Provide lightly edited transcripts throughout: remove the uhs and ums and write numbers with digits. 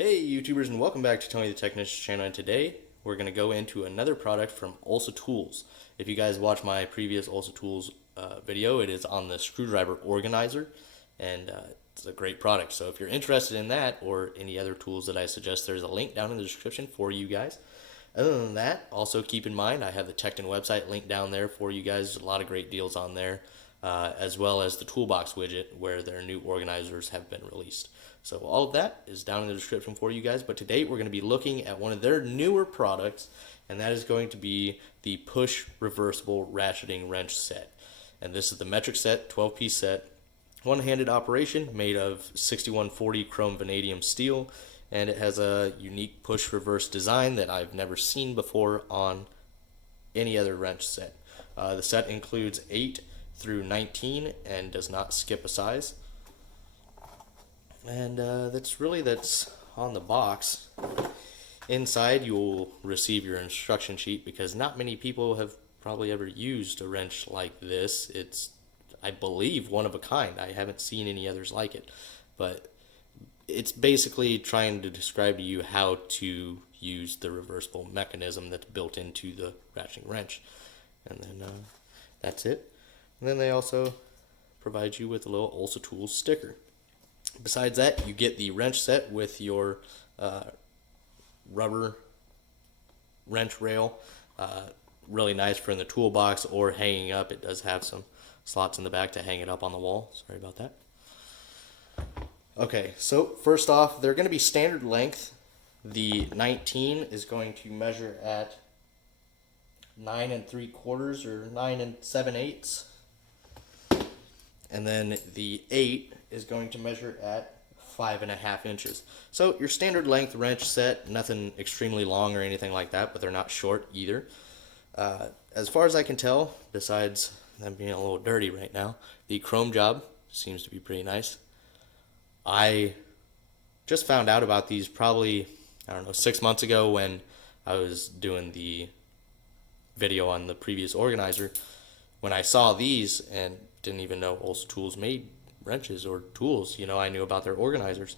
Hey YouTubers, and welcome back to Tony the Technician's channel, and today we're going to go into another product from Olsa Tools. If you guys watched my previous Olsa Tools video, it is on the screwdriver organizer, and it's a great product. So if you're interested in that or any other tools that I suggest, there's a link down in the description for you guys. Other than that, also keep in mind I have the Tecton website linked down there for you guys. There's a lot of great deals on there, as well as the toolbox widget where their new organizers have been released. So all of that is down in the description for you guys. But today we're going to be looking at one of their newer products, and that is going to be the Push Reversible Ratcheting Wrench Set. And this is the metric set, 12-piece set, one-handed operation made of 6140 chrome vanadium steel, and it has a unique push reverse design that I've never seen before on any other wrench set. The set includes 8 through 19 and does not skip a size. And that's on the box. Inside you'll receive your instruction sheet, because not many people have probably ever used a wrench like this. It's, I believe, one of a kind. I haven't seen any others like it, but it's basically trying to describe to you how to use the reversible mechanism that's built into the ratcheting wrench. And then that's it. And then they also provide you with a little Olsa Tools sticker. Besides that, you get the wrench set with your rubber wrench rail. Really nice for in the toolbox or hanging up. It does have some slots in the back to hang it up on the wall. Sorry about that. Okay, so first off, they're going to be standard length. The 19 is going to measure at 9 3/4 or 9 7/8. And then the 8 is going to measure at 5.5 inches. So your standard length wrench set, nothing extremely long or anything like that, but they're not short either. As far as I can tell, besides them being a little dirty right now, the chrome job seems to be pretty nice. I just found out about these probably, I don't know, 6 months ago when I was doing the video on the previous organizer. When I saw these and didn't even know Olsa Tools made wrenches or tools, I knew about their organizers.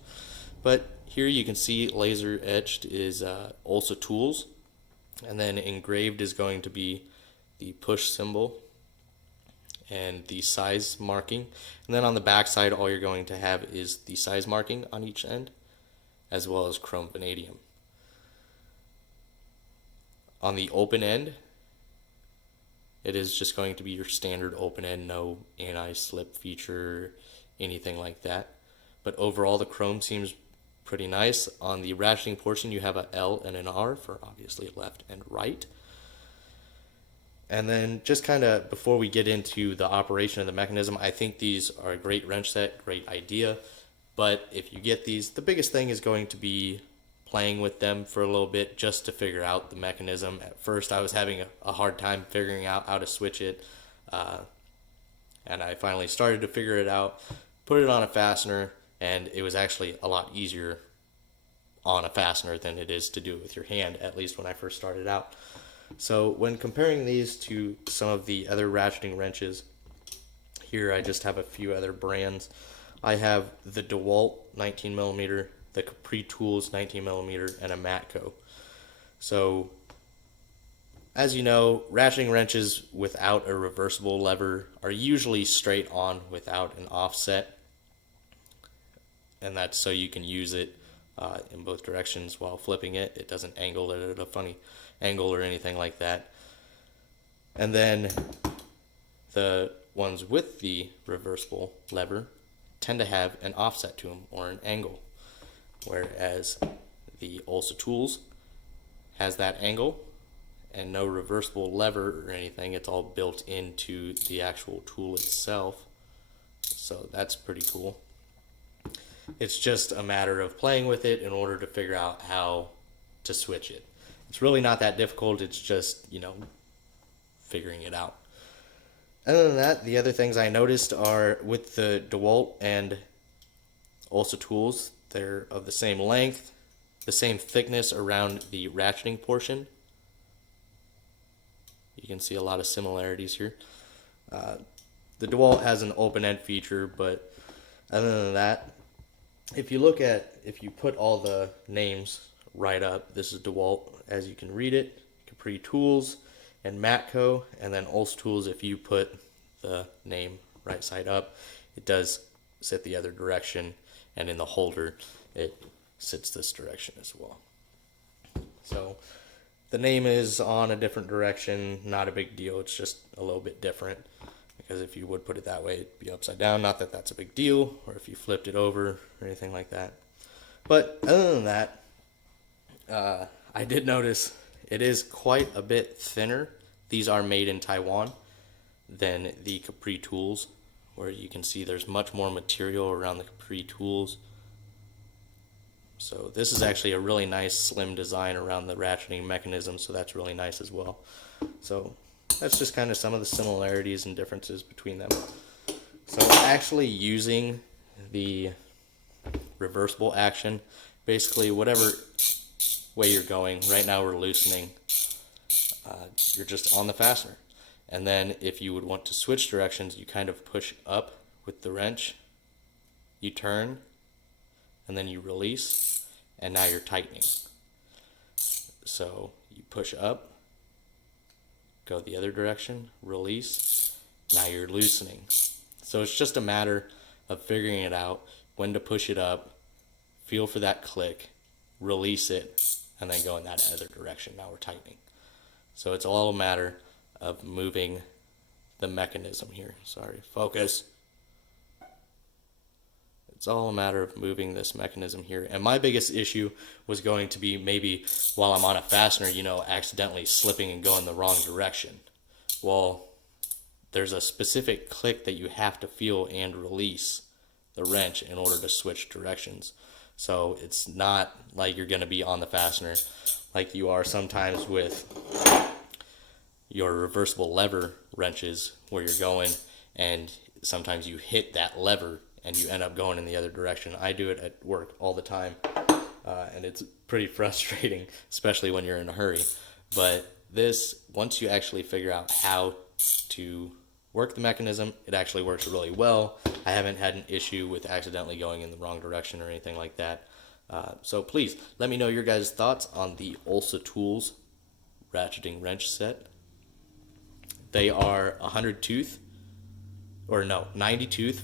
But here you can see laser etched is Olsa Tools, and then engraved is going to be the push symbol and the size marking. And then on the back side, all you're going to have is the size marking on each end, as well as chrome vanadium. On the open end, it is just going to be your standard open end, no anti-slip feature, anything like that. But overall, the chrome seems pretty nice. On the ratcheting portion, you have a L and an R for obviously left and right. And then just kind of before we get into the operation of the mechanism, I think these are a great wrench set, great idea. But if you get these, the biggest thing is going to be playing with them for a little bit just to figure out the mechanism. At first I was having a hard time figuring out how to switch it, and I finally started to figure it out, put it on a fastener, and it was actually a lot easier on a fastener than it is to do it with your hand, at least when I first started out. So when comparing these to some of the other ratcheting wrenches, here I just have a few other brands. I have the DeWalt 19mm, the Capri Tools 19mm, and a Matco. So, as you know, ratcheting wrenches without a reversible lever are usually straight on without an offset, and that's so you can use it in both directions while flipping it. It doesn't angle it at a funny angle or anything like that. And then the ones with the reversible lever tend to have an offset to them or an angle, whereas the Olsa Tools has that angle and no reversible lever or anything. It's all built into the actual tool itself, so that's pretty cool. It's just a matter of playing with it in order to figure out how to switch it. It's really not that difficult. It's just, figuring it out. Other than that, the other things I noticed are with the DeWalt and Olsa Tools, they're of the same length, the same thickness around the ratcheting portion. You can see a lot of similarities here. The DeWalt has an open end feature, but other than that, if you put all the names right up, this is DeWalt as you can read it, Capri Tools, and Matco, and then Olsa Tools, if you put the name right side up, it does sit the other direction, and in the holder, it sits this direction as well. So the name is on a different direction, not a big deal, it's just a little bit different, because if you would put it that way, it'd be upside down, not that that's a big deal, or if you flipped it over, or anything like that. But other than that, I did notice it is quite a bit thinner. These are made in Taiwan than the Capri Tools, where you can see there's much more material around the Capri Tools. So this is actually a really nice slim design around the ratcheting mechanism, so that's really nice as well. So that's just kind of some of the similarities and differences between them. So actually using the reversible action, basically whatever way you're going, right now we're loosening, you're just on the fastener. And then if you would want to switch directions, you kind of push up with the wrench, you turn, and then you release, and now you're tightening. So you push up, go the other direction, release, now you're loosening. So it's just a matter of figuring it out, when to push it up, feel for that click, release it, and then go in that other direction. Now we're tightening. So it's all a matter of moving the mechanism here. Sorry, focus. It's all a matter of moving this mechanism here. And my biggest issue was going to be maybe while I'm on a fastener, accidentally slipping and going the wrong direction. Well, there's a specific click that you have to feel and release the wrench in order to switch directions. So it's not like you're going to be on the fastener like you are sometimes with your reversible lever wrenches, where you're going and sometimes you hit that lever and you end up going in the other direction. I do it at work all the time, and it's pretty frustrating, especially when you're in a hurry. But this, once you actually figure out how to work the mechanism, it actually works really well. I haven't had an issue with accidentally going in the wrong direction or anything like that. So please let me know your guys' thoughts on the Olsa Tools Ratcheting Wrench Set. They are 90 tooth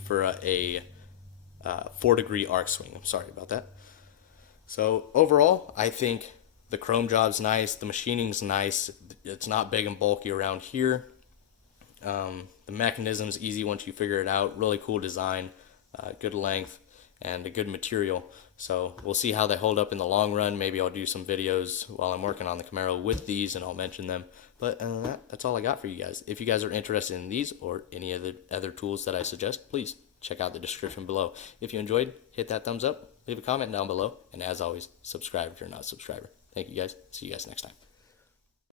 for a 4-degree arc swing. I'm sorry about that. So overall, I think the chrome job's nice, the machining's nice, it's not big and bulky around here. The mechanism's easy once you figure it out. Really cool design, good length, and a good material. So we'll see how they hold up in the long run. Maybe I'll do some videos while I'm working on the Camaro with these, and I'll mention them. But that's all I got for you guys. If you guys are interested in these or any of the other tools that I suggest, please check out the description below. If you enjoyed, hit that thumbs up, leave a comment down below, and as always, subscribe if you're not a subscriber. Thank you guys. See you guys next time.